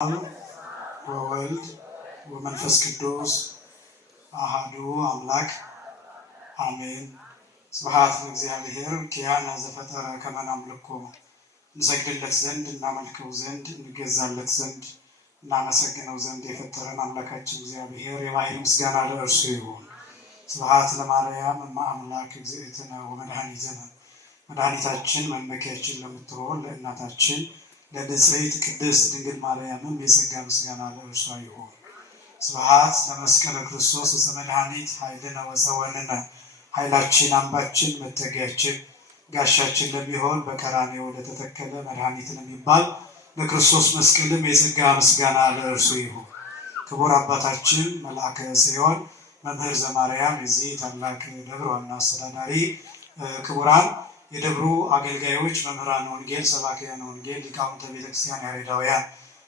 ወወልድ ወመንፈስ ቅዱስ አሐዱ አምላክ አሜን። ስብሐት ለእግዚአብሔር ኪያነ ዘፈጠረ ከመ ናምልኮ እንሰግድለት ዘንድ እናመልከው ዘንድ እንገዛለት ዘንድ እናመሰግነው ዘንድ የፈጠረን አምላካችን እግዚአብሔር የባሕርይ ምስጋና ለእርሱ ይሁን። ስብሐት ለማርያም እመ አምላክ እግዝእትነ ወመድኃኒትነ መድኃኒታችን መመኪያችን ለምትሆን ለእናታችን ለንጽሕት ቅድስት ድንግል ማርያምም የጸጋ ምስጋና ለእርሷ ይሁን። ስብሐት ለመስቀለ ክርስቶስ ዕፀ መድኃኒት ኃይልነ ወፀወንነ ኃይላችን አምባችን መጠጊያችን ጋሻችን ለሚሆን በቀራንዮ ለተተከለ መድኃኒት ለሚባል ለክርስቶስ መስቀልም የጸጋ ምስጋና ለእርሱ ይሁን። ክቡር አባታችን መልአከ ጽዮን መምህር ዘማርያም የዚህ ታላቅ ደብር ዋና አስተዳዳሪ፣ ክቡራን የደብሩ አገልጋዮች፣ መምህራን ወንጌል፣ ሰባክያነ ወንጌል፣ ሊቃውንተ ቤተክርስቲያን ያሬዳውያን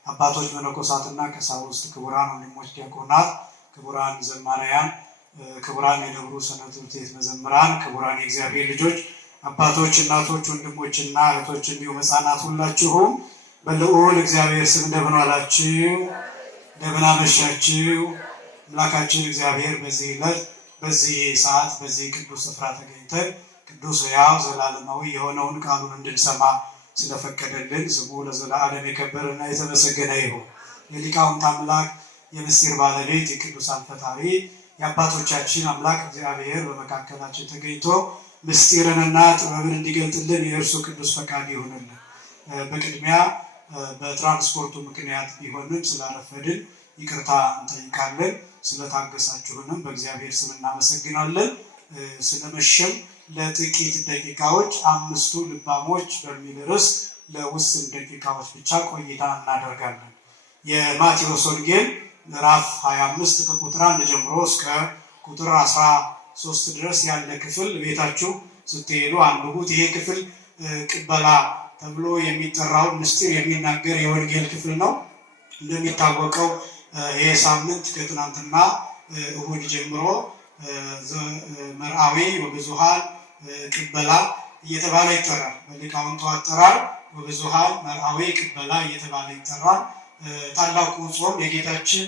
አባቶች መነኮሳትና ቀሳውስት፣ ክቡራን ወንድሞች ዲያቆናት፣ ክቡራን ዘማሪያን፣ ክቡራን የደብሩ ሰንበት ትምህርት ቤት መዘምራን፣ ክቡራን የእግዚአብሔር ልጆች አባቶች፣ እናቶች፣ ወንድሞችና እህቶች እንዲሁም ሕፃናት ሁላችሁም በልዑል እግዚአብሔር ስም እንደምን ዋላችሁ? እንደምን አመሻችሁ? አምላካችን እግዚአብሔር በዚህ ዕለት በዚህ ሰዓት በዚህ ቅዱስ ስፍራ ተገኝተን ቅዱስ ሕያው ዘላለማዊ የሆነውን ቃሉን እንድንሰማ ስለፈቀደልን ስሙ ለዘላለም የከበረና የተመሰገነ ይሁን። የሊቃውንት አምላክ የምስጢር ባለቤት የቅዱሳን ፈጣሪ የአባቶቻችን አምላክ እግዚአብሔር በመካከላችን ተገኝቶ ምስጢርንና ጥበብን እንዲገልጥልን የእርሱ ቅዱስ ፈቃድ ይሁንልን። በቅድሚያ በትራንስፖርቱ ምክንያት ቢሆንም ስላረፈድን ይቅርታ እንጠይቃለን። ስለታገሳችሁንም በእግዚአብሔር ስም እናመሰግናለን። ስለመሸም ለጥቂት ደቂቃዎች አምስቱ ልባሞች በሚል ርዕስ ለውስን ደቂቃዎች ብቻ ቆይታ እናደርጋለን። የማቴዎስ ወንጌል ምዕራፍ 25 ከቁጥር 1 ጀምሮ እስከ ቁጥር 13 ድረስ ያለ ክፍል ቤታችሁ ስትሄዱ አንብቡት። ይሄ ክፍል ቅበላ ተብሎ የሚጠራውን ምስጢር የሚናገር የወንጌል ክፍል ነው። እንደሚታወቀው ይሄ ሳምንት ከትናንትና እሁድ ጀምሮ መርአዊ ወብዙኃን ቅበላ እየተባለ ይጠራል። በሊቃውንቱ አጠራር ወብዙኃን መርአዊ ቅበላ እየተባለ ይጠራል። ታላቁ ጾም የጌታችን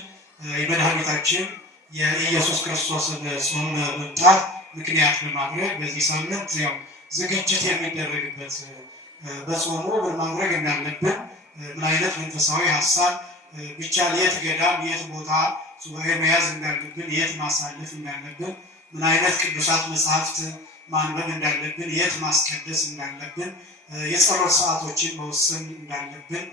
የመድኃኒታችን የኢየሱስ ክርስቶስን ጾም መምጣት ምክንያት በማድረግ በዚህ ሳምንት ያው ዝግጅት የሚደረግበት በጾሙ ምን ማድረግ እንዳለብን ምን አይነት መንፈሳዊ ሀሳብ ብቻ የት ገዳም የት ቦታ ሱባኤ መያዝ እንዳለብን የት ማሳለፍ እንዳለብን ምን አይነት ቅዱሳት መጽሐፍት ማንበብ እንዳለብን የት ማስቀደስ እንዳለብን የጸሎት ሰዓቶችን መወሰን እንዳለብን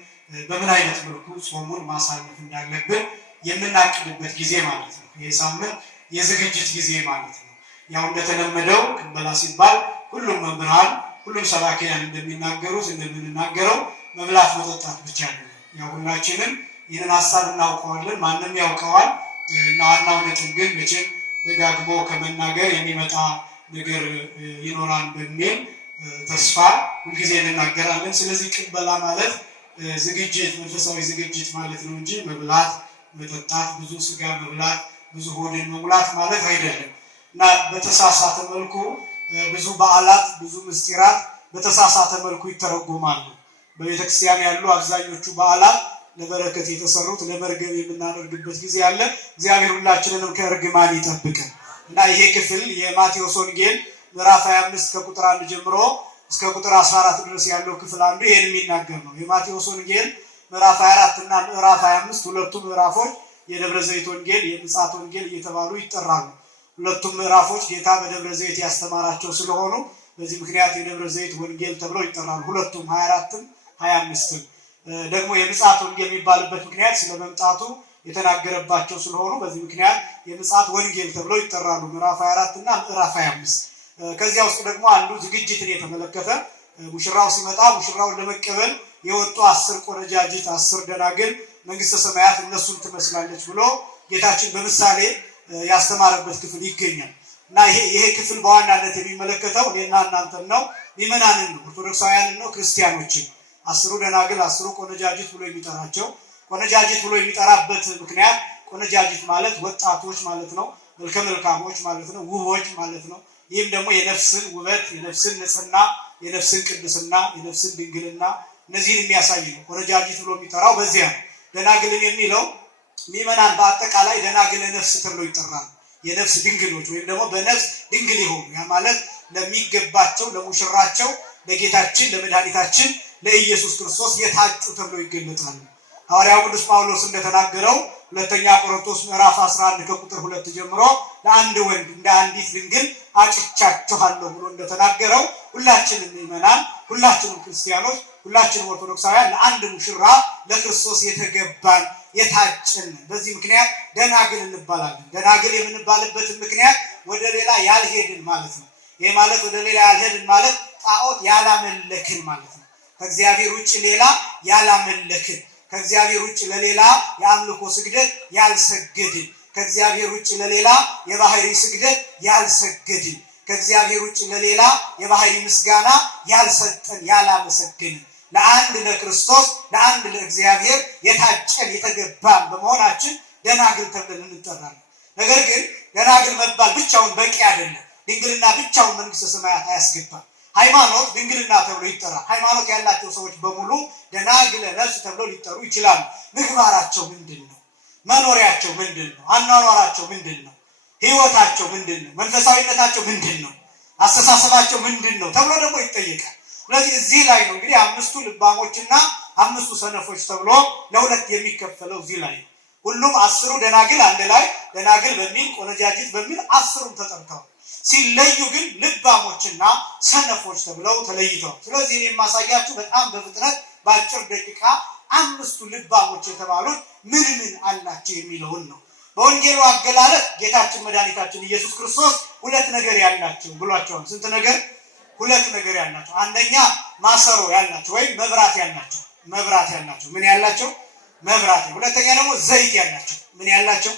በምን አይነት መልኩ ጾሙን ማሳለፍ እንዳለብን የምናቅድበት ጊዜ ማለት ነው። ይህ ሳምንት የዝግጅት ጊዜ ማለት ነው። ያው እንደተለመደው ቅበላ ሲባል ሁሉም መምህራን ሁሉም ሰባኪያን እንደሚናገሩት እንደምንናገረው መብላት መጠጣት ብቻ አይደለም። ያው ሁላችንም ይህንን ሀሳብ እናውቀዋለን፣ ማንም ያውቀዋል። እና ዋናው ነጥብ ግን መቼም ደጋግሞ ከመናገር የሚመጣ ነገር ይኖራል በሚል ተስፋ ሁልጊዜ እንናገራለን። ስለዚህ ቅበላ ማለት ዝግጅት፣ መንፈሳዊ ዝግጅት ማለት ነው እንጂ መብላት መጠጣት፣ ብዙ ስጋ መብላት፣ ብዙ ሆድን መሙላት ማለት አይደለም። እና በተሳሳተ መልኩ ብዙ በዓላት ብዙ ምስጢራት በተሳሳተ መልኩ ይተረጎማሉ። በቤተክርስቲያን ያሉ አብዛኞቹ በዓላት ለበረከት የተሰሩት ለመርገም የምናደርግበት ጊዜ አለ። እግዚአብሔር ሁላችንንም ከእርግማን ይጠብቀን። እና ይሄ ክፍል የማቴዎስ ወንጌል ምዕራፍ 25 ከቁጥር 1 ጀምሮ እስከ ቁጥር 14 ድረስ ያለው ክፍል አንዱ ይሄን የሚናገር ነው። የማቴዎስ ወንጌል ምዕራፍ 24 እና ምዕራፍ 25 ሁለቱም ምዕራፎች የደብረ ዘይት ወንጌል የምጽአት ወንጌል እየተባሉ ይጠራሉ። ሁለቱም ምዕራፎች ጌታ በደብረ ዘይት ያስተማራቸው ስለሆኑ በዚህ ምክንያት የደብረ ዘይት ወንጌል ተብለው ይጠራሉ። ሁለቱም 24ም 25ም ደግሞ የምጽአት ወንጌል የሚባልበት ምክንያት ስለመምጣቱ የተናገረባቸው ስለሆኑ በዚህ ምክንያት የምጽአት ወንጌል ተብለው ይጠራሉ። ምዕራፍ 24 እና ምዕራፍ 25። ከዚያ ውስጥ ደግሞ አንዱ ዝግጅትን የተመለከተ ሙሽራው ሲመጣ ሙሽራውን ለመቀበል የወጡ 10 ቆነጃጅት 10 ደናግል መንግስተ ሰማያት እነሱን ትመስላለች ብሎ ጌታችን በምሳሌ ያስተማረበት ክፍል ይገኛል። እና ይሄ ክፍል በዋናነት የሚመለከተው እኔና እናንተን ነው፣ ምዕመናንን ነው፣ ኦርቶዶክሳውያንን ነው፣ ክርስቲያኖችን 10 ደናግል 10 ቆነጃጅት ብሎ የሚጠራቸው። ቆነጃጅት ብሎ የሚጠራበት ምክንያት ቆነጃጅት ማለት ወጣቶች ማለት ነው፣ መልከ መልካሞች ማለት ነው፣ ውቦች ማለት ነው። ይህም ደግሞ የነፍስን ውበት የነፍስን ንጽህና የነፍስን ቅድስና የነፍስን ድንግልና እነዚህን የሚያሳይ ነው። ቆነጃጅት ብሎ የሚጠራው በዚያ ነው። ደናግልን የሚለው ምእመናን በአጠቃላይ ደናግለ ነፍስ ተብሎ ይጠራል። የነፍስ ድንግሎች ወይም ደግሞ በነፍስ ድንግል ይሆኑ ያ ማለት ለሚገባቸው ለሙሽራቸው ለጌታችን ለመድኃኒታችን ለኢየሱስ ክርስቶስ የታጩ ተብሎ ይገለጣሉ። ሐዋርያው ቅዱስ ጳውሎስ እንደተናገረው ሁለተኛ ቆሮንቶስ ምዕራፍ 11 ከቁጥር 2 ጀምሮ ለአንድ ወንድ እንደ አንዲት ድንግል አጭቻችኋለሁ ብሎ እንደተናገረው ሁላችንም ምእመናን ሁላችንም ክርስቲያኖች ሁላችንም ኦርቶዶክሳውያን ለአንድ ሙሽራ ለክርስቶስ የተገባን የታጨን። በዚህ ምክንያት ደናግል እንባላለን። ደናግል የምንባልበት ምክንያት ወደ ሌላ ያልሄድን ማለት ነው። ይሄ ማለት ወደ ሌላ ያልሄድን ማለት ጣዖት ያላመለክን ማለት ነው። ከእግዚአብሔር ውጭ ሌላ ያላመለክን፣ ከእግዚአብሔር ውጭ ለሌላ የአምልኮ ስግደት ያልሰገድን፣ ከእግዚአብሔር ውጭ ለሌላ የባህሪ ስግደት ያልሰገድን፣ ከእግዚአብሔር ውጭ ለሌላ የባህሪ ምስጋና ያልሰጠን ያላመሰገንን ለአንድ ለክርስቶስ ለአንድ ለእግዚአብሔር የታጨን የተገባን በመሆናችን ደናግል ተብለን እንጠራለን። ነገር ግን ደናግል መባል ብቻውን በቂ አይደለም። ድንግልና ብቻውን መንግስተ ሰማያት አያስገባም። ሃይማኖት ድንግልና ተብሎ ይጠራል። ሃይማኖት ያላቸው ሰዎች በሙሉ ደናግለ ነፍስ ተብሎ ሊጠሩ ይችላሉ። ምግባራቸው ምንድን ነው? መኖሪያቸው ምንድን ነው? አኗኗራቸው ምንድን ነው? ህይወታቸው ምንድን ነው? መንፈሳዊነታቸው ምንድን ነው? አስተሳሰባቸው ምንድን ነው ተብሎ ደግሞ ይጠየቃል። ስለዚህ እዚህ ላይ ነው እንግዲህ አምስቱ ልባሞችና አምስቱ ሰነፎች ተብሎ ለሁለት የሚከፈለው እዚህ ላይ ነው። ሁሉም አስሩ ደናግል አንድ ላይ ደናግል በሚል ቆነጃጅት በሚል አስሩም ተጠርተዋል። ሲለዩ ግን ልባሞችና ሰነፎች ተብለው ተለይተዋል። ስለዚህ እኔ የማሳያችሁ በጣም በፍጥነት በአጭር ደቂቃ አምስቱ ልባሞች የተባሉት ምን ምን አላቸው የሚለውን ነው። በወንጌሉ አገላለጥ ጌታችን መድኃኒታችን ኢየሱስ ክርስቶስ ሁለት ነገር ያላቸው ብሏቸዋል። ስንት ነገር? ሁለት ነገር ያላቸው። አንደኛ ማሰሮ ያላቸው ወይም መብራት ያላቸው። መብራት ያላቸው ምን ያላቸው? መብራት። ሁለተኛ ደግሞ ዘይት ያላቸው። ምን ያላቸው?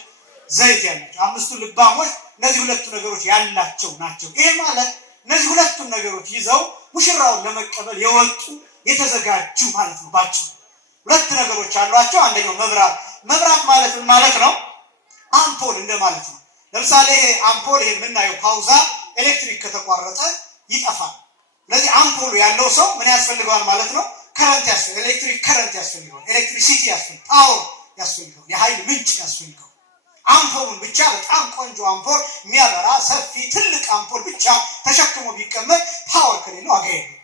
ዘይት ያላቸው። አምስቱ ልባሞች እነዚህ ሁለቱ ነገሮች ያላቸው ናቸው። ይሄ ማለት እነዚህ ሁለቱን ነገሮች ይዘው ሙሽራውን ለመቀበል የወጡ የተዘጋጁ ማለት ነው። ባጭሩ ሁለት ነገሮች አሏቸው። አንደኛው መብራት። መብራት ማለት ምን ማለት ነው? አምፖል እንደማለት ነው። ለምሳሌ ይሄ አምፖል ይሄ የምናየው ፓውዛ ኤሌክትሪክ ከተቋረጠ ይጠፋል። ስለዚህ አምፖሉ ያለው ሰው ምን ያስፈልገዋል ማለት ነው? ከረንት ያስፈልገዋል። ኤሌክትሪክ ከረንት ያስፈልገዋል። ኤሌክትሪሲቲ ያስፈልገዋል። ፓወር ያስፈልገዋል። የኃይል ምንጭ ያስፈልገዋል። አምፖሉን ብቻ በጣም ቆንጆ አምፖል የሚያበራ ሰፊ ትልቅ አምፖል ብቻ ተሸክሞ ቢቀመጥ ፓወር ከሌለው ዋጋ የለውም።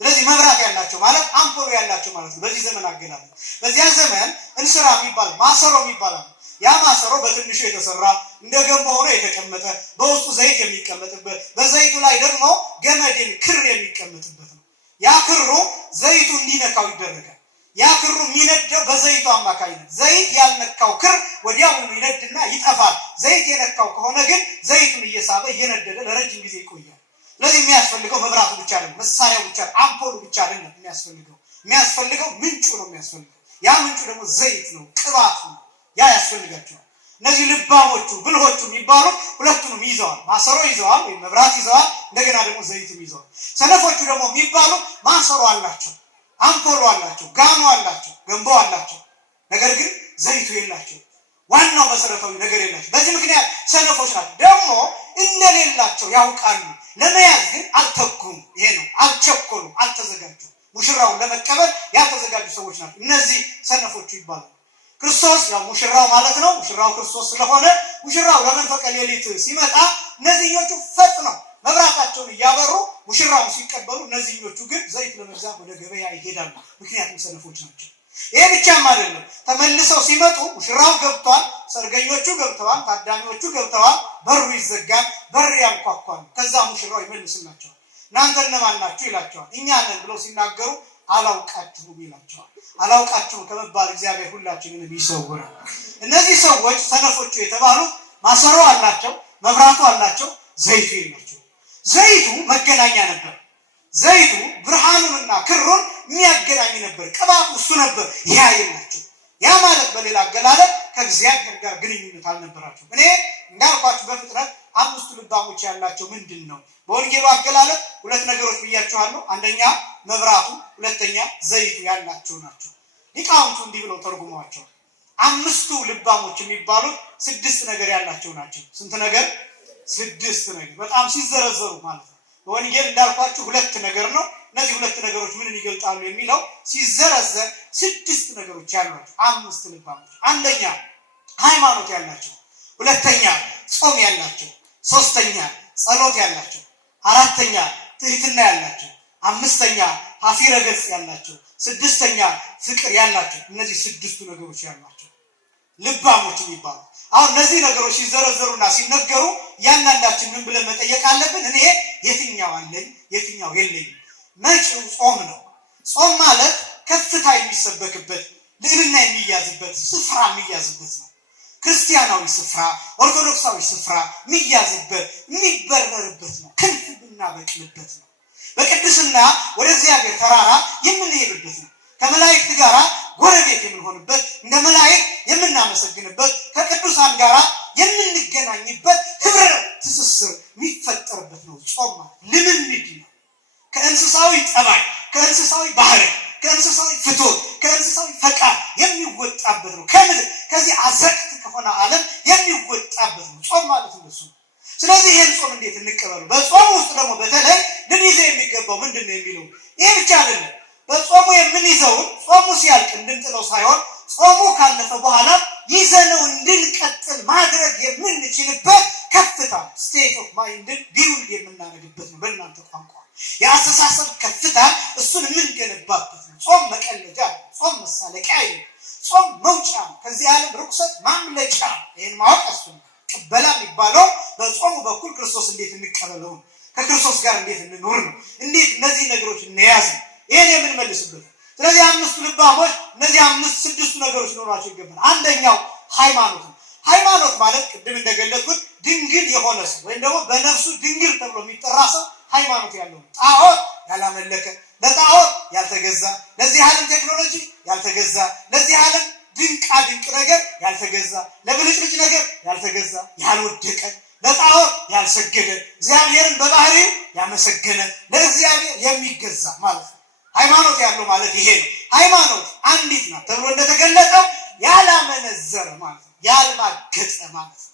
ስለዚህ መብራት ያላቸው ማለት አምፖሉ ያላቸው ማለት ነው። በዚህ ዘመን አገላለጽ በዚያ ዘመን እንስራ የሚባል ማሰሮ የሚባል ያ ማሰሮ በትንሹ የተሰራ እንደ ገንቦ ሆኖ የተቀመጠ በውስጡ ዘይት የሚቀመጥበት በዘይቱ ላይ ደግሞ ገመድ ክር የሚቀመጥበት ነው። ያ ክሩ ዘይቱ እንዲነካው ይደረጋል። ያ ክሩ የሚነደው በዘይቱ አማካኝነት። ዘይት ያልነካው ክር ወዲያውኑ ይነድና ይጠፋል። ዘይት የነካው ከሆነ ግን ዘይቱን እየሳበ እየነደደ ለረጅም ጊዜ ይቆያል። ስለዚህ የሚያስፈልገው መብራቱ ብቻ አይደለም፣ መሳሪያው ብቻ አምፖሉ ብቻ አይደለም የሚያስፈልገው ምንጩ ነው የሚያስፈልገው። ያ ምንጩ ደግሞ ዘይት ነው፣ ቅባት ነው። ያ ያስፈልጋቸዋል። እነዚህ ልባሞቹ ብልሆቹ የሚባሉት ሁለቱንም ይዘዋል። ማሰሮ ይዘዋል ወይም መብራት ይዘዋል፣ እንደገና ደግሞ ዘይትም ይዘዋል። ሰነፎቹ ደግሞ የሚባሉት ማሰሮ አላቸው፣ አምፖሎ አላቸው፣ ጋኑ አላቸው፣ ገንቦ አላቸው፣ ነገር ግን ዘይቱ የላቸው። ዋናው መሰረታዊ ነገር የላቸው። በዚህ ምክንያት ሰነፎች ናቸው። ደግሞ እንደሌላቸው ያውቃሉ፣ ለመያዝ ግን አልተጉም። ይሄ ነው፣ አልቸኮሉም፣ አልተዘጋጁም። ሙሽራውን ለመቀበል ያልተዘጋጁ ሰዎች ናቸው። እነዚህ ሰነፎቹ ይባላሉ። ክርስቶስ ያው ሙሽራው ማለት ነው። ሙሽራው ክርስቶስ ስለሆነ ሙሽራው ለመንፈቀ ሌሊት ሲመጣ እነዚህኞቹ ፈጥነው መብራታቸውን እያበሩ ሙሽራውን ሲቀበሉ፣ እነዚህኞቹ ግን ዘይት ለመግዛት ወደ ገበያ ይሄዳሉ። ምክንያቱም ሰነፎች ናቸው። ይሄ ብቻም አይደለም። ተመልሰው ሲመጡ ሙሽራው ገብቷል፣ ሰርገኞቹ ገብተዋል፣ ታዳሚዎቹ ገብተዋል። በሩ ይዘጋል፣ በር ያንኳኳሉ። ከዛ ሙሽራው ይመልስላቸዋል። እናንተ እነማን ናችሁ ይላቸዋል። እኛ ነን ብለው ሲናገሩ አላውቃችሁም ይላቸዋል። አላውቃችሁም ከመባል እግዚአብሔር ሁላችንንም ይሰውራል። እነዚህ ሰዎች ሰነፎቹ የተባሉት ማሰሮ አላቸው፣ መብራቱ አላቸው፣ ዘይቱ የላቸው። ዘይቱ መገናኛ ነበር። ዘይቱ ብርሃኑንና ክሩን የሚያገናኝ ነበር። ቅባቱ እሱ ነበር። ያ የላቸው። ያ ማለት በሌላ አገላለጥ ከእግዚአብሔር ጋር ግንኙነት አልነበራቸው። እኔ እንዳልኳችሁ በፍጥነት አምስቱ ልባሞች ያላቸው ምንድን ነው? በወንጌሉ አገላለጥ ሁለት ነገሮች ብያችኋለሁ። አንደኛ መብራቱ፣ ሁለተኛ ዘይቱ ያላቸው ናቸው። ሊቃውንቱ እንዲህ ብለው ተርጉመዋቸዋል። አምስቱ ልባሞች የሚባሉት 6 ነገር ያላቸው ናቸው። ስንት ነገር? 6 ነገር። በጣም ሲዘረዘሩ ማለት ነው። በወንጌል እንዳልኳችሁ 2 ነገር ነው። እነዚህ ሁለት ነገሮች ምንን ይገልጣሉ የሚለው ሲዘረዘር 6 ነገሮች ያሏቸው 5 ልባሞች። አንደኛ ሃይማኖት ያላቸው፣ ሁለተኛ ጾም ያላቸው፣ ሶስተኛ ጸሎት ያላቸው፣ አራተኛ ትህትና ያላቸው፣ አምስተኛ ሀፊረ ገጽ ያላቸው፣ ስድስተኛ ፍቅር ያላቸው። እነዚህ 6ቱ ነገሮች ያሏቸው ልባሞች የሚባሉ። አሁን እነዚህ ነገሮች ሲዘረዘሩና ሲነገሩ እያንዳንዳችን ምን ብለን መጠየቅ አለብን? እኔ የትኛው አለኝ የትኛው የለኝም? መጪው ጾም ነው። ጾም ማለት ከፍታ የሚሰበክበት ልዕልና የሚያዝበት ስፍራ የሚያዝበት ነው። ክርስቲያናዊ ስፍራ፣ ኦርቶዶክሳዊ ስፍራ የሚያዝበት የሚበረርበት ነው። ክንፍ ብናበቅልበት ነው። በቅድስና ወደ እግዚአብሔር ተራራ የምንሄድበት ነው። ከመላእክት ጋር ጎረቤት የምንሆንበት፣ እንደ መላእክት የምናመሰግንበት፣ ከቅዱሳን ጋር የምንገናኝበት ህብረ ትስስር የሚፈጠርበት ነው። ጾም ማለት ልምምድ ነው። ከእንስሳዊ ጠባይ፣ ከእንስሳዊ ባህሪ፣ ከእንስሳዊ ፍትወት፣ ከእንስሳዊ ፈቃድ የሚወጣበት ነው። ከዚህ አዘቅት ከሆነ ዓለም የሚወጣበት ነው። ጾም ማለት ነው እሱ። ስለዚህ ይህን ጾም እንዴት እንቀበሉ? በጾም ውስጥ ደግሞ በተለይ ልንይዘው የሚገባው ምንድን ነው የሚለው ይሄ ብቻ አይደለም። በጾሙ የምንይዘውን ጾሙ ሲያልቅ እንድንጥለው ሳይሆን ጾሙ ካለፈ በኋላ ይዘነው እንድንቀጥል ማድረግ የምንችልበት ከፍታ ስቴት ኦፍ ማይንድን ቢውልድ የምናደርግበት ነው። በእናንተ ቋንቋ የአስተሳሰብ ከፍታ እሱን የምንገነባበት ነው። ጾም መቀለጃ፣ ጾም መሳለቂያ አይደለም። ጾም መውጫ ነው፣ ከዚህ ዓለም ርኩሰት ማምለጫ። ይህን ማወቅ እሱ ነው። ቅበላ የሚባለው በጾሙ በኩል ክርስቶስ እንዴት እንቀበለው፣ ከክርስቶስ ጋር እንዴት እንኖር ነው። እንዴት እነዚህ ነገሮች እንያዝ፣ ይሄን የምንመልስበት። ስለዚህ 5ቱ ልባሞች እነዚህ 6ቱ ነገሮች ሊኖራቸው ይገባል። አንደኛው ሃይማኖት ነው። ሃይማኖት ማለት ቅድም እንደገለጽኩት ድንግል የሆነ ሰው ወይም ደግሞ በነፍሱ ድንግል ተብሎ የሚጠራ ሰው ሃይማኖት ያለው ነው። ጣዖት ያላመለከ፣ ለጣዖት ያልተገዛ፣ ለዚህ ዓለም ቴክኖሎጂ ያልተገዛ፣ ለዚህ ዓለም ድንቅ ነገር ያልተገዛ፣ ለብልጭልጭ ነገር ያልተገዛ፣ ያልወደቀ፣ ለጣዖት ያልሰገደ፣ እግዚአብሔርን በባህሪው ያመሰገነ፣ ለእግዚአብሔር የሚገዛ ማለት ነው። ሃይማኖት ያለው ማለት ይሄ ነው። ሃይማኖት አንዲት ናት ተብሎ እንደተገለጸው ያላመነዘረ ማለት ነው፣ ያልማገጠ ማለት ነው።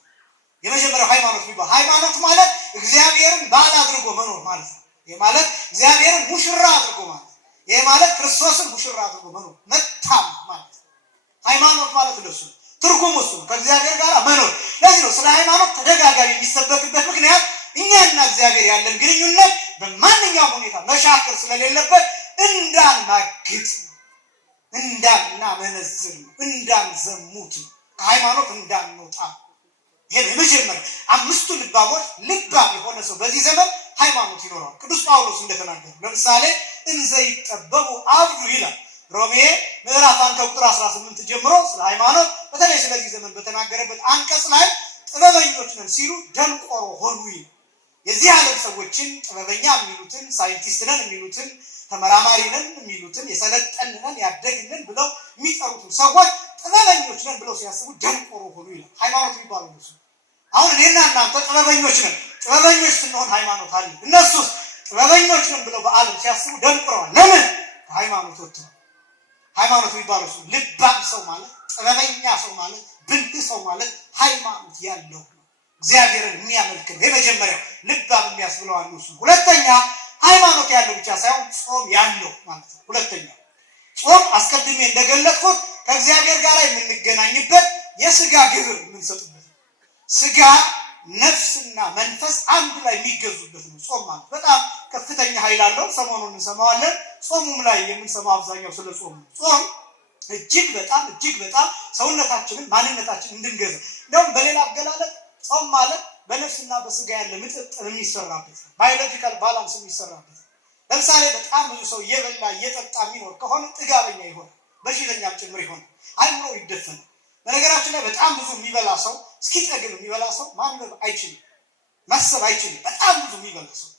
የመጀመሪያው ሃይማኖት የሚባለው ሃይማኖት ማለት እግዚአብሔርን ባል አድርጎ መኖር ማለት ነው። ይሄ ማለት እግዚአብሔርን ሙሽራ አድርጎ ማለት ነው። ይሄ ማለት ክርስቶስን ሙሽራ አድርጎ መኖር መታመን ማለት ነው። ሃይማኖት ማለት እንደሱ ነው። ትርጉሙ እሱ ነው፣ ከእግዚአብሔር ጋር መኖር። ለዚህ ነው ስለ ሃይማኖት ተደጋጋሚ የሚሰበክበት ምክንያት እኛና እግዚአብሔር ያለን ግንኙነት በማንኛውም ሁኔታ መሻከር ስለሌለበት እንዳንማግጥ፣ እንዳናመነዝር ነው፣ እንዳንዘሙት ነው፣ ከሃይማኖት እንዳንወጣ። ይሄ የመጀመሪያ 5ቱ ልባሞች ልባም የሆነ ሰው በዚህ ዘመን ሃይማኖት ይኖራል። ቅዱስ ጳውሎስ እንደተናገረ ለምሳሌ እንዘ ይጠበቡ አብዱ ይላል ሮሜ ምዕራፍ 1 ቁጥር 18 ጀምሮ ስለ ሃይማኖት በተለይ ስለዚህ ዘመን በተናገረበት አንቀጽ ላይ ጥበበኞች ነን ሲሉ ደንቆሮ ሆኑ ይላል። የዚህ ዓለም ሰዎችን ጥበበኛ የሚሉትን፣ ሳይንቲስት ነን የሚሉትን፣ ተመራማሪ ነን የሚሉትን፣ የሰለጠን ነን ያደግንን ብለው የሚጠሩትን ሰዎች ጥበበኞች ነን ብለው ሲያስቡ ደንቆሮ ሆኑ ይላል። ሃይማኖት የሚባለው ነው። አሁን እኔና እናንተ ጥበበኞች ነን። ጥበበኞች ስንሆን ሃይማኖት አለ። እነሱ ጥበበኞች ነን ብለው በዓለም ሲያስቡ ደንቆረዋል። ለምን? ሃይማኖት ወጥተዋል። ሃይማኖት የሚባለው ሰው ልባም ሰው ማለት፣ ጥበበኛ ሰው ማለት፣ ብልህ ሰው ማለት ሃይማኖት ያለው ነው። እግዚአብሔርን የሚያመልክ ነው። የመጀመሪያው ልባም የሚያስብለው አንዱ እሱ። ሁለተኛ ሃይማኖት ያለው ብቻ ሳይሆን ጾም ያለው ማለት ነው። ሁለተኛ ጾም አስቀድሜ እንደገለጽኩት ከእግዚአብሔር ጋር የምንገናኝበት የስጋ ግብር የምንሰጥበት ነው። ስጋ ነፍስና መንፈስ አንድ ላይ የሚገዙበት ነው። ጾም ማለት በጣም ከፍተኛ ኃይል አለው። ሰሞኑን እንሰማዋለን። ጾሙም ላይ የምንሰማው አብዛኛው ስለ ጾም ነው። ጾም እጅግ በጣም ሰውነታችንን ማንነታችንን እንድንገዛ፣ እንደውም በሌላ አገላለጥ ጾም ማለት በነፍስና በስጋ ያለ ምጥጥር የሚሰራበት ነው። ባዮሎጂካል ባላንስ የሚሰራበት ነው። ለምሳሌ በጣም ብዙ ሰው እየበላ እየጠጣ የሚኖር ከሆነ ጥጋበኛ ይሆናል፣ በሽተኛም ጭምር ይሆናል፣ አይምሮ ይደፈናል። በነገራችን ላይ በጣም ብዙ የሚበላ ሰው እስኪጠግብ የሚበላ ሰው ማንበብ አይችልም፣ ማሰብ አይችልም። በጣም ብዙ የሚበላ ሰው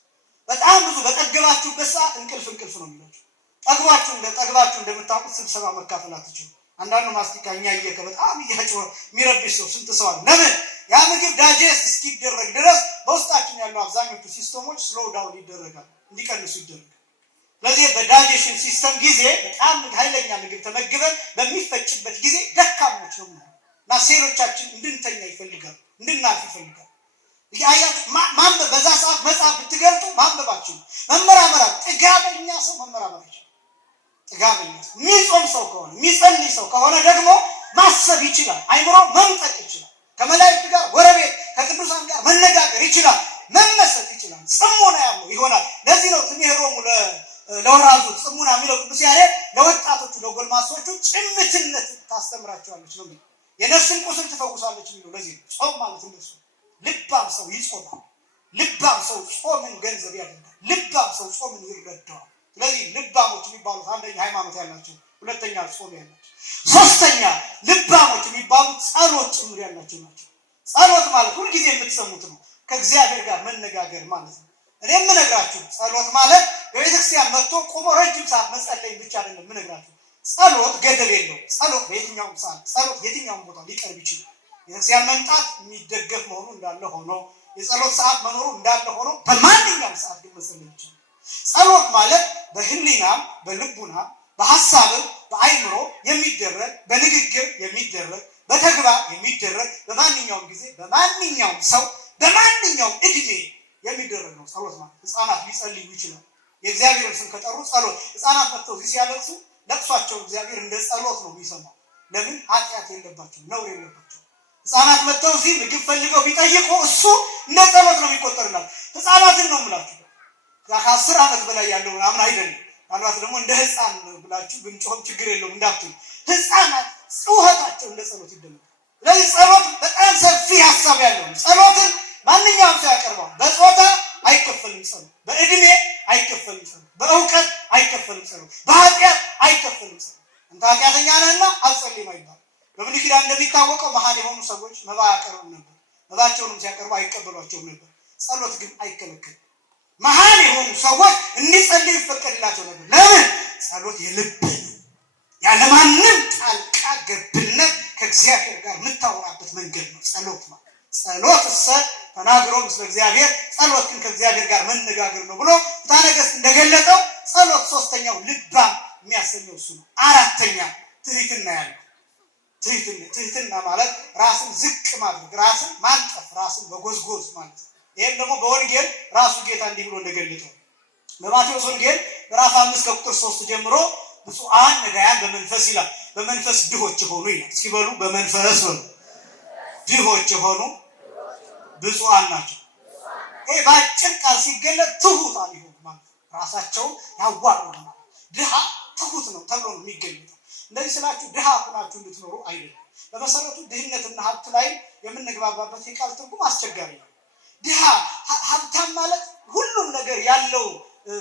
በጣም ብዙ በጠገባችሁበት ሰዓት እንቅልፍ ነው የሚላችሁ። ጠግባችሁ እንደምታውቁት ስብሰባ መካፈል አትችሉ። አንዳንዱ ማስቲካ እኛ እየከ በጣም እያጮኸ የሚረብሽ ሰው ስንት ሰው አለ። ለምን? ያ ምግብ ዳይጀስት እስኪደረግ ድረስ በውስጣችን ያሉ አብዛኞቹ ሲስተሞች ስሎው ዳውን ይደረጋል፣ እንዲቀንሱ ይደረጋል። ስለዚህ በዳይጀሽን ሲስተም ጊዜ በጣም ኃይለኛ ምግብ ተመግበን በሚፈጭበት ጊዜ ደካሞች ነው እና ሴሎቻችን እንድንተኛ ይፈልጋል፣ እንድናርፍ ይፈልጋል። ማንበብ በዛ ሰዓት መጽሐፍ ብትገልጡ ማንበባችሁ መመራመራ ጥጋበኛ ሰው መመራመር ይችላል። ጥጋበኛ ሰው የሚጾም ሰው ከሆነ የሚጸልይ ሰው ከሆነ ደግሞ ማሰብ ይችላል። አይምሮ መምጠቅ ይችላል። ከመላእክት ጋር ጎረቤት ከቅዱሳን ጋር መነጋገር ይችላል። መመሰጥ ይችላል። ጽሙና ያለው ይሆናል። ለዚህ ነው ትምህርቶሙ ለወራዙት ጽሙና የሚለው ቅዱስ ያሬድ ለወጣቶቹ ለጎልማሶቹ ጭምትነት ታስተምራቸዋለች ነው የሚለው። የነፍስን ቁስል ትፈውሳለች የሚለው ለዚህ ነው። ጾም ማለት እንደሱ ልባም ሰው ይጾማል። ልባም ሰው ጾምን ገንዘብ ያደርጋል። ልባም ሰው ጾምን ይረዳዋል። ስለዚህ ልባሞች የሚባሉት አንደኛ ሃይማኖት ያላቸው፣ ሁለተኛ ጾም ያላቸው፣ ሶስተኛ ልባሞች የሚባሉት ጸሎት ጭምር ያላቸው ናቸው። ጸሎት ማለት ሁልጊዜ የምትሰሙት ነው። ከእግዚአብሔር ጋር መነጋገር ማለት ነው። እኔ የምነግራችሁ ጸሎት ማለት በቤተክርስቲያን መጥቶ ቆሞ ረጅም ሰዓት መጸለይ ብቻ አይደለም የምነግራችሁ። ጸሎት ገደብ የለውም። ጸሎት በየትኛውም ሰዓት፣ ጸሎት የትኛውም ቦታ ሊቀርብ ይችላል። ቤተክርስቲያን መምጣት የሚደገፍ መሆኑ እንዳለ ሆኖ የጸሎት ሰዓት መኖሩ እንዳለ ሆኖ በማንኛውም ሰዓት ግን መጸለይ ይችላል። ጸሎት ማለት በህሊና በልቡና በሐሳብ በአይምሮ የሚደረግ በንግግር የሚደረግ በተግባር የሚደረግ በማንኛውም ጊዜ በማንኛውም ሰው በማንኛውም እድሜ የሚደረግ ነው ጸሎት ማለት። ህፃናት ሊጸልዩ ይችላል። የእግዚአብሔርን ስም ከጠሩ ጸሎት። ህፃናት መጥተው እዚህ ሲያለቅሱ ለቅሷቸው እግዚአብሔር እንደ ጸሎት ነው የሚሰማው። ለምን? ኃጢአት የለባቸው፣ ነውር የለባቸው። ህፃናት መጥተው እዚህ ምግብ ፈልገው ቢጠይቁ እሱ እንደ ጸሎት ነው የሚቆጠርላቸው። ህፃናትን ነው የምላችሁ። ከ10 ዓመት በላይ ያለው ምናምን አይደለም። ምናልባት ደግሞ እንደ ህፃን ብላችሁ ብንጮህም ችግር የለውም እንዳትሉ። ህፃናት ጩኸታቸው እንደ ጸሎት ይደረጋል። ስለዚህ ጸሎት በጣም ሰፊ ሀሳብ ያለው ጸሎትን ማንኛውም ሰው ያቀርባል። በጾታ አይከፈልም ጸሎት፣ በእድሜ አይከፈልም ጸሎት፣ በእውቀት አይከፈልም ጸሎት፣ በኃጢአት አይከፈልም ጸሎት። እንተ ኃጢአተኛ ነህና አትጸልይም አይባልም። በብሉይ ኪዳን እንደሚታወቀው መሃን የሆኑ ሰዎች መባ ያቀርቡ ነበር። መባቸውንም ሲያቀርቡ አይቀበሏቸውም ነበር። ጸሎት ግን አይከለከልም። መሃን የሆኑ ሰዎች እንዲጸልዩ ይፈቀድላቸው ነበር። ለምን? ጸሎት የልብ ያለማንም ጣልቃ ገብነት ከእግዚአብሔር ጋር የምታወራበት መንገድ ነው ጸሎት ማለት። ጸሎት ተናግሮ ምስለ እግዚአብሔር፣ ጸሎት ግን ከእግዚአብሔር ጋር መነጋገር ነው ብሎ ፍትሐ ነገሥት እንደገለጠው ጸሎት ሶስተኛው ልባም የሚያሰኘው እሱ ነው። አራተኛ ትህትና ያለው ትህትና ማለት ራስን ዝቅ ማድረግ፣ ራስን ማንጠፍ፣ ራስን መጎዝጎዝ ማለት ነው። ይህም ደግሞ በወንጌል ራሱ ጌታ እንዲህ ብሎ እንደገለጠው በማቴዎስ ወንጌል ምዕራፍ 5 ከቁጥር 3 ጀምሮ ብፁዓን ነዳያን በመንፈስ ይላል። በመንፈስ ድሆች ሆኑ ይላል። እስኪ በሉ በመንፈስ በሉ ድሆች ሆኑ ብፁዓን ናቸው። ይሄ በአጭር ቃል ሲገለጥ ትሁታን ይሆኑ ማለት ራሳቸውን ያዋርዱ ማለት። ድሃ ትሁት ነው ተብሎ ነው የሚገለጠው። እንደዚህ ስላችሁ ድሃ ሆናችሁ እንድትኖሩ አይደለም። በመሰረቱ ድህነትና ሀብት ላይ የምንግባባበት የቃል ትርጉም አስቸጋሪ ነው። ድሃ ሀብታም ማለት ሁሉም ነገር ያለው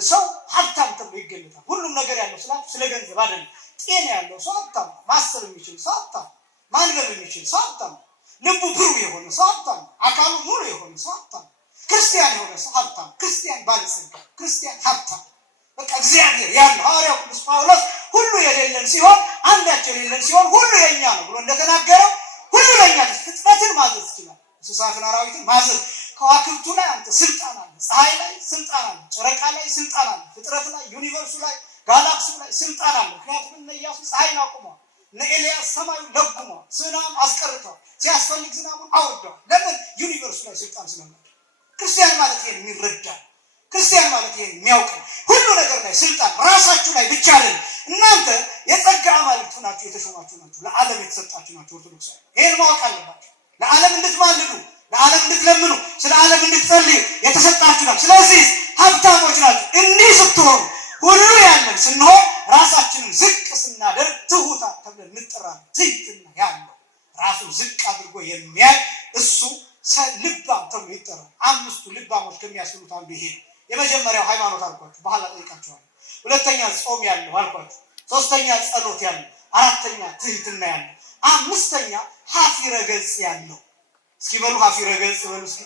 ሰው ሀብታም ተብሎ ይገለጣል። ሁሉም ነገር ያለው ስላችሁ ስለ ገንዘብ አይደለም። ጤና ያለው ሰው ሀብታም፣ ማሰብ የሚችል ሰው ሀብታም፣ ማንበብ የሚችል ሰው ሀብታም፣ ልቡ ብሩህ የሆነ ሰው ሀብታም፣ አካሉ ሙሉ የሆነ ሰው ሀብታም፣ ክርስቲያን የሆነ ሰው ሀብታም፣ ክርስቲያን ባለጸጋ፣ ክርስቲያን ሀብታም። በቃ እግዚአብሔር ያለው ሐዋርያው ቅዱስ ጳውሎስ ሁሉ የሌለን ሲሆን አንዳቸው የሌለን ሲሆን ሁሉ የኛ ነው ብሎ እንደተናገረው ሁሉ ለኛ ፍጥረትን ማዘዝ ይችላል። እንስሳትን አራዊትን ማዘዝ። ከዋክብቱ ላይ አንተ ስልጣን አለ። ፀሐይ ላይ ስልጣን አለ። ጨረቃ ላይ ስልጣን አለ። ፍጥረት ላይ ዩኒቨርሱ ላይ ጋላክሲው ላይ ስልጣን አለ። ምክንያቱም እነ ኢያሱ ፀሐይን አቁመዋል። እነ ኤልያስ ሰማዩን ለጉመዋል። ዝናብ አስቀርተዋል። ሲያስፈልግ ዝናቡን አወርደዋል። ለምን? ዩኒቨርሱ ላይ ስልጣን ስላላቸው። ክርስቲያን ማለት ይሄን የሚረዳ ክርስቲያን ማለት ይሄን የሚያውቅ ሁሉ ነገር ላይ ስልጣን ራሳችሁ ላይ ብቻ አይደለም። እናንተ የጸጋ አማልክት ናችሁ፣ የተሾማችሁ ናችሁ፣ ለዓለም የተሰጣችሁ ናችሁ። ኦርቶዶክሳውያን ይሄን ማወቅ አለባችሁ። ለዓለም እንድትማልዱ፣ ለዓለም እንድትለምኑ፣ ስለ ዓለም እንድትጸልዩ የተሰጣችሁ ናችሁ። ስለዚህ ሀብታሞች ናችሁ። እንዲህ ስትሆኑ ሁሉ ያለን ስንሆን ራሳችንን ዝቅ ስናደርግ ትሁታን ተብለን እንጠራለን። ትህትና ያለው ራሱን ዝቅ አድርጎ የሚያይ እሱ ልባም ተብሎ ይጠራል። አምስቱ ልባሞች ከሚያስብሉት አንዱ ይሄ ነው። የመጀመሪያው ሃይማኖት አልኳችሁ፣ በኋላ ጠይቃችኋለሁ። ሁለተኛ ጾም ያለው አልኳችሁ። ሶስተኛ ጸሎት ያለው፣ አራተኛ ትህትና ያለው፣ አምስተኛ ሀፊረ ገጽ ያለው። እስኪ በሉ ሀፊረ ገጽ በሉ። እስኪ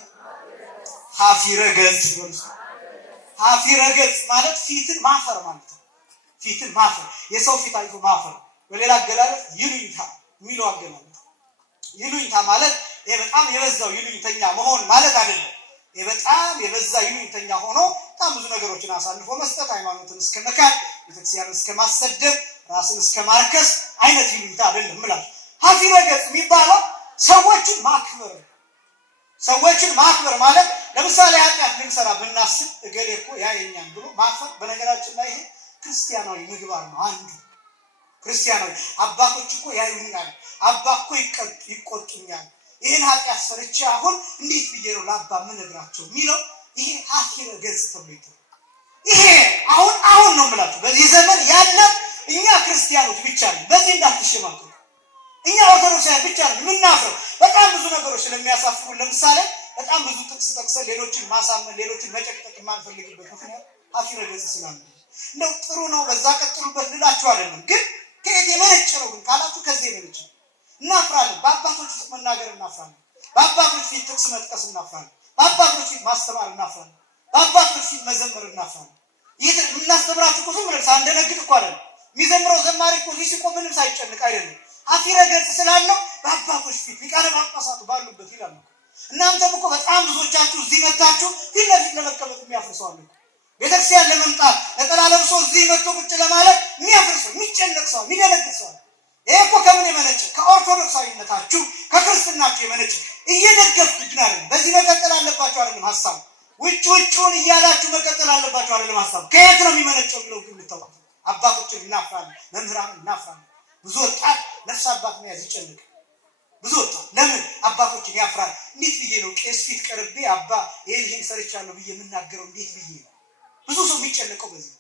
ሀፊረ ገጽ በሉ። ሀፊረ ገጽ ማለት ፊትን ማፈር ማለት ነው። ፊትን ማፈር፣ የሰው ፊት አይቶ ማፈር። በሌላ አገላለጽ ይሉኝታ የሚለው አገላለጽ። ይሉኝታ ማለት ይሄ በጣም የበዛው ይሉኝተኛ መሆን ማለት አይደለም። ይሄ በጣም የበዛ ይሉኝተኛ ሆኖ በጣም ብዙ ነገሮችን አሳልፎ መስጠት፣ ሃይማኖትን እስከ መካድ፣ ቤተክርስቲያንን እስከ ማሰደብ፣ ራስን እስከ ማርከስ አይነት ይሉኝታ አይደለም ማለት። ሀፊረ ገጽ የሚባለው ሰዎችን ማክበር፣ ሰዎችን ማክበር ማለት ለምሳሌ ኃጢአት ልንሰራ ብናስብ እገሌ እኮ ያየኛል ብሎ ማፈር በነገራችን ላይ ይሄ ክርስቲያናዊ ምግባር ነው። አንዱ ክርስቲያናዊ አባቶች እኮ ያዩኛል፣ አባ እኮ ይቆጡኛል፣ ይህን ኃጢአት ሰርቼ አሁን እንዴት ብዬ ነው ለአባ የምነግራቸው የሚለው ይሄ ሀፊረ ገጽ ተብሎ ይጠራል። ይሄ አሁን ነው የምላችሁ በዚህ ዘመን ያለ እኛ ክርስቲያኖች ብቻ ነን። በዚህ እንዳትሸማቀቁ። እኛ ኦርቶዶክሳውያን ብቻ ነን የምናፍረው። በጣም ብዙ ነገሮች ስለሚያሳፍሩን፣ ለምሳሌ በጣም ብዙ ጥቅስ ጠቅሰን ሌሎችን ማሳመን ሌሎችን መጨቅጨቅ የማንፈልግበት ምክንያት ሀፊረ ገጽ ስላለ እንደው ጥሩ ነው በዛ ቀጥሉበት ልላችሁ አይደለም። ግን ከየት የመነጨ ነው ግን ካላችሁ ከዚህ የመነጨ ነው። እናፍራለን። በአባቶች ፊት መናገር እናፍራለን። በአባቶች ፊት ጥቅስ መጥቀስ እናፍራለን። በአባቶች ፊት ማስተማር እናፍራለን። በአባቶች ፊት መዘመር እናፍራለን። ይህ የምናስተምራችሁ እኮ ዝም ብለን ሳንደነግጥ እኮ አይደለም። የሚዘምረው ዘማሪ እኮ ሲቆ ምንም ሳይጨንቅ አይደለም። ሀፊረ ገጽ ስላለው በአባቶች ፊት ሊቃነ ጳጳሳቱ ባሉበት ይላሉ። እናንተም እኮ በጣም ብዙዎቻችሁ እዚህ መጣችሁ ፊት ለፊት ለመቀመጥ የሚያፍርሰዋል። ቤተክርስቲያን ለመምጣት ነጠላ ለብሶ እዚህ መጥቶ ቁጭ ለማለት የሚያፍርሰው የሚጨነቅ ሰው የሚደነግጥ ሰው። ይሄ እኮ ከምን የመነጨ? ከኦርቶዶክሳዊነታችሁ ከክርስትናችሁ የመነጨ። እየደገፍኩ ግን አይደለም። በዚህ መቀጠል አለባችሁ አይደለም ሐሳብ። ውጭውን እያላችሁ መቀጠል አለባችሁ አይደለም ሐሳብ። ከየት ነው የሚመነጨው የሚለው ግን ልታውቁ። አባቶችን እናፍራለን፣ መምህራንን እናፍራለን። ብዙ ወጣት ነፍስ አባት መያዝ ይጨንቃል። ብዙ ወጣት ለምን አባቶችን ያፍራል? እንዴት ብዬ ነው ቄስ ፊት ቀርቤ አባ ይሄን ሰርቻለሁ ብዬ የምናገረው? እንዴት ብዬ ነው? ብዙ ሰው የሚጨነቀው በዚህ።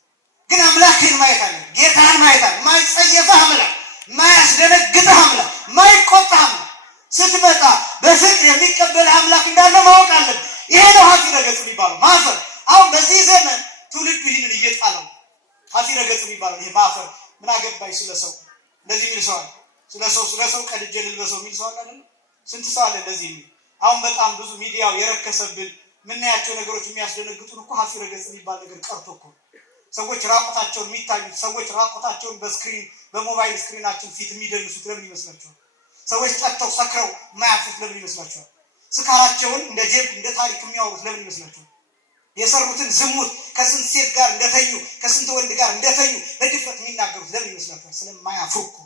ግን አምላክህን ማየት አለ፣ ጌታህን ማየት አለ። ማይጸየፍህ አምላክ፣ ማያስደነግጥህ አምላክ፣ ማይቆጣህ አምላክ፣ ስትመጣ በፍቅር የሚቀበልህ አምላክ እንዳለ ማወቅ አለብህ። ይሄ ነው ሀፊረ ገጽ የሚባለው ማፈር። አሁን በዚህ ዘመን ትውልዱ ይህንን እየጣለው ሀፊረ ገጽ የሚባለው ይሄ ማፈር። ምን አገባኝ ስለሰው እንደዚህ የሚል ሰው አለ። ስለሰው ቀድጄ ልልበሰው የሚል ሰው አለ አይደል? ስንት ሰው አለ እንደዚህ የሚል። አሁን በጣም ብዙ ሚዲያው የረከሰብን ምናያቸው ነገሮች የሚያስደነግጡን እኮ ሀፊረ ገጽ የሚባል ነገር ቀርቶ እኮ ሰዎች ራቆታቸውን የሚታዩት፣ ሰዎች ራቆታቸውን በስክሪን በሞባይል ስክሪናችን ፊት የሚደንሱት ለምን ይመስላችኋል? ሰዎች ጠጥተው ሰክረው የማያፍሩት ለምን ይመስላችኋል? ስካራቸውን እንደ ጀብድ እንደ ታሪክ የሚያወሩት ለምን ይመስላችኋል? የሰሩትን ዝሙት ከስንት ሴት ጋር እንደተኙ ከስንት ወንድ ጋር እንደተኙ በድፍረት የሚናገሩት ለምን ይመስላችኋል? ስለማያፍሩ እኮ።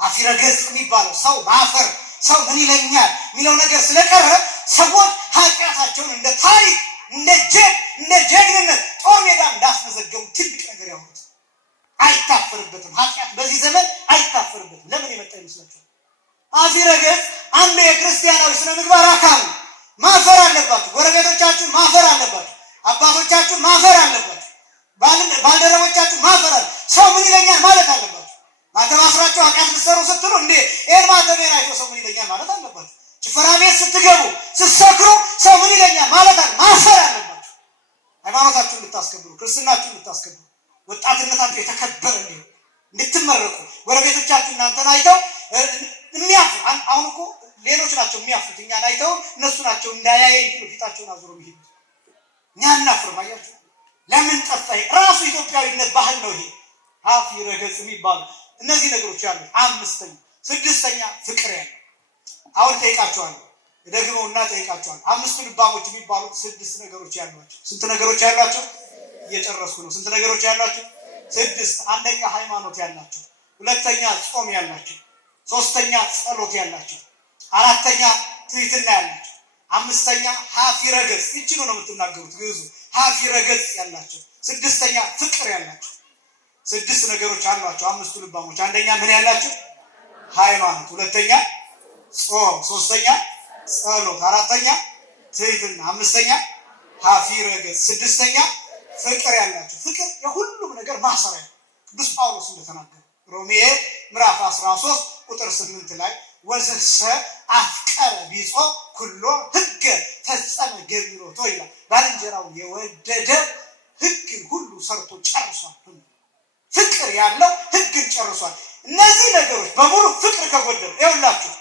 ሀፊረ ገጽ የሚባለው ሰው ማፈር፣ ሰው ምን ይለኛል የሚለው ነገር ስለቀረ ሰዎች ኃጢአታቸውን እንደ ታሪክ እንደ ጀግንነት ጦር ሜዳ እንዳስመዘገቡ ትልቅ ነገር ያወሩት። አይታፈርበትም። ኃጢአት በዚህ ዘመን አይታፈርበትም። ለምን የመጣ ይመስላችኋል? ሀፊረ ገጽ አንዱ የክርስቲያናዊ ስነ ምግባር አካል ነው። ማፈር አለባችሁ። ጎረቤቶቻችሁ ማፈር አለባችሁ። አባቶቻችሁ ማፈር አለባችሁ። ባልደረቦቻችሁ ማፈር አለ። ሰው ምን ይለኛል ማለት አለባችሁ። ማተብ አስራችሁ ኃጢአት ልትሰሩ ስትሉ እንዴ ይሄን ማተቤን አይቶ ሰው ምን ይለኛል ማለት አለባችሁ። ጭፈራ ቤት ስትገቡ ስትሰክሩ ሰው ምን ይለኛል ማለት አለ። ማፈር አለባችሁ። ሃይማኖታችሁን ልታስከብሩ፣ ክርስትናችሁን ልታስከብሩ፣ ወጣትነታችሁ የተከበረ እንድትመረቁ ጎረቤቶቻችሁ እናንተን አይተው የሚያፍሩ። አሁን እኮ ሌሎች ናቸው የሚያፍሩት። እኛን አይተው እነሱ ናቸው እንዳያየ ፊታቸውን አዙሮ የሚሄዱት። እኛ እናፍርም። አያችሁ ለምን ጠፋ? ራሱ ኢትዮጵያዊነት ባህል ነው ይሄ ሀፊረ ገጽ የሚባሉ እነዚህ ነገሮች ያሉ። አምስተኛ ስድስተኛ ፍቅር ያለው። አሁን ጠይቃቸዋለሁ፣ ደግመውና ጠይቃቸዋለሁ። አምስቱ ልባሞች የሚባሉት ስድስት ነገሮች ያሏቸው። ስንት ነገሮች ያሏቸው? እየጨረስኩ ነው። ስንት ነገሮች ያሏቸው? ስድስት። አንደኛ ሃይማኖት ያላቸው፣ ሁለተኛ ጾም ያላቸው፣ ሶስተኛ ጸሎት ያላቸው፣ አራተኛ ትህትና ያላቸው፣ አምስተኛ ሀፊረ ገጽ ይችሉ ነው የምትናገሩት ግዙ ሀፊረ ገጽ ያላቸው፣ ስድስተኛ ፍቅር ያላቸው። ስድስት ነገሮች አሏቸው አምስቱ ልባሞች። አንደኛ ምን ያላቸው? ሃይማኖት፣ ሁለተኛ ጾም፣ ሶስተኛ ጸሎት፣ አራተኛ ትህትና፣ አምስተኛ ሀፊረ ገጽ፣ ስድስተኛ ፍቅር ያላቸው። ፍቅር የሁሉም ነገር ማሰሪያ። ቅዱስ ጳውሎስ እንደተናገረ ሮሜ ምዕራፍ 13 ቁጥር 8 ላይ ወዘሰ አፍቀረ ቢጾ ኩሎ ሕገ ፈጸመ ገቢሮቶ ይላል። ባልንጀራው የወደደ ሕግን ሁሉ ሰርቶ ጨርሷል። ፍቅር ያለው ሕግን ጨርሷል። እነዚህ ነገሮች በሙሉ ፍቅር ከጎደለ ይኸውላችሁ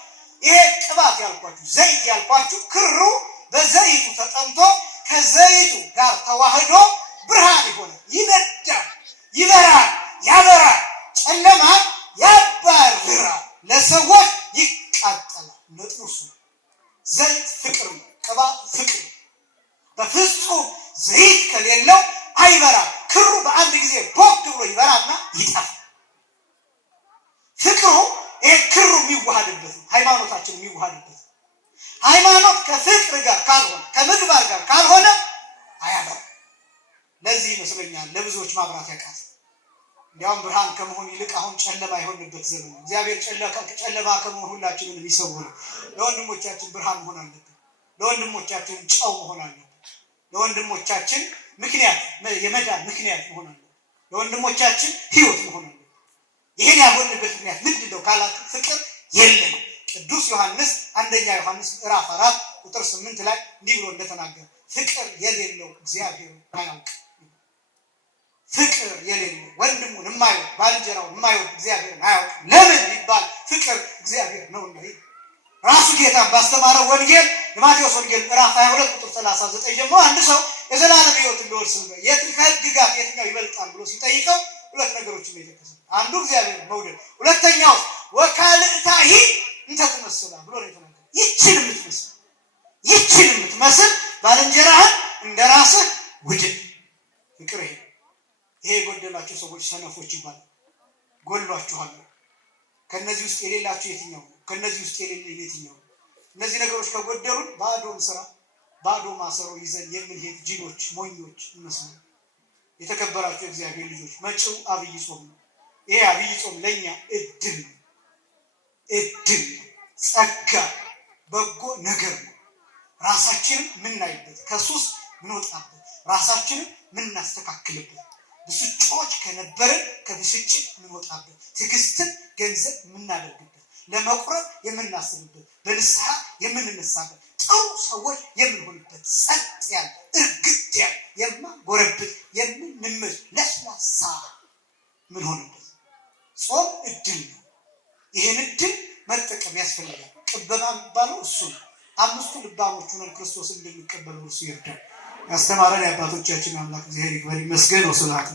ይሄ ቅባት ያልኳችሁ ዘይት ያልኳችሁ ክሩ በዘይቱ ተጠምቶ ከዘይቱ ጋር ተዋህዶ ብርሃን ይሆናል፣ ይነዳል፣ ይበራል፣ ያበራል፣ ጨለማ ያባርራል፣ ለሰዎች ይቃጠላል። ነጥሩሱ ዘይት ፍቅር ነው። ቅባት ፍቅር በፍጹም ዘይት ከሌለው አይበራም። ክሩ በአንድ ጊዜ ቦግ ብሎ ይበራና ይጠፋል። ፍቅሩ ይሄ ክሩ የሚዋሃድበት ሃይማኖታችን የሚዋሃድበት ሃይማኖት ከፍቅር ጋር ካልሆነ ከምግባር ጋር ካልሆነ አያበራም። ለዚህ ይመስለኛል ለብዙዎች ማብራት ያቃት። እንዲያውም ብርሃን ከመሆን ይልቅ አሁን ጨለማ የሆነበት ዘመን ነው። እግዚአብሔር ጨለማ ከመሆን ሁላችንን ይሰውር። ለወንድሞቻችን ብርሃን መሆን አለብን። ለወንድሞቻችን ጨው መሆን አለብን። ለወንድሞቻችን ምክንያት የመዳን ምክንያት መሆን አለብን። ለወንድሞቻችን ህይወት መሆን አለብን። ይሄን ያጎልበት ምክንያት ምንድነው ካላችሁ ፍቅር የለም። ቅዱስ ዮሐንስ አንደኛ ዮሐንስ ምዕራፍ 4 ቁጥር 8 ላይ እንዲህ ብሎ እንደተናገረ ፍቅር የሌለው እግዚአብሔር አያውቅም። ፍቅር የሌለው ወንድሙን የማይወድ ባልንጀራውን የማይወድ እግዚአብሔርን አያውቅም። ለምን ይባል ፍቅር እግዚአብሔር ነውና። ራሱ ጌታ ባስተማረው ወንጌል የማቴዎስ ወንጌል ምዕራፍ 22 ቁጥር 39 ጀምሮ አንድ ሰው የዘላለም ሕይወትን ሊወርስ ከሕግጋት የትኛው ይበልጣል ብሎ ሲጠይቀው ሁለት ነገሮችን ነው የጠቀሰው። አንዱ እግዚአብሔር መውደድ፣ ሁለተኛው ወካልእታሂ እንተ ትመስላ ብሎ ነው የተናገረው። ይችን የምትመስል ባልንጀራህን እንደራስህ ውደድ። ፍቅር ይሄ የጎደላቸው ሰዎች ሰነፎች ይባላል። ጎሏችኋል። ከነዚህ ውስጥ የሌላቸው የትኛው ነው? ከነዚህ ውስጥ የሌለ የትኛው? እነዚህ ነገሮች ከጎደሉን ባዶን ስራ ባዶ ማሰሮ ይዘን የምንሄድ ጅሎች ሞኞች እንመስላለን። የተከበራችሁ እግዚአብሔር ልጆች መጪው አብይ ጾም ነው። ይሄ አብይ ጾም ለኛ እድል ጸጋ በጎ ነገር ነው። ራሳችንን ምናይበት፣ ከሱስ ምንወጣበት፣ ራሳችንን ምናስተካክልበት፣ ብስጭቶች ከነበረን ከብስጭት ምንወጣበት፣ ትዕግስትን ገንዘብ ምናደርግበት፣ ለመቁረብ የምናስብበት፣ በንስሐ የምንነሳበት፣ ጥሩ ሰዎች የምንሆንበት፣ ጸጥ ያለ እርግጥ ያለ የማንጎረብት የምንምል ለስላሳ ምን ሆንበት ጾም እድል ነው። ይሄን እድል መጠቀም ያስፈልጋል። ቅበባ የሚባለው እሱ ነው። አምስቱ ልባሞች ሆነን ክርስቶስን እንድንቀበል እርሱ ይርዳል። ያስተማረን የአባቶቻችን አምላክ እግዚአብሔር ይክበር ይመስገን። ወስብሐት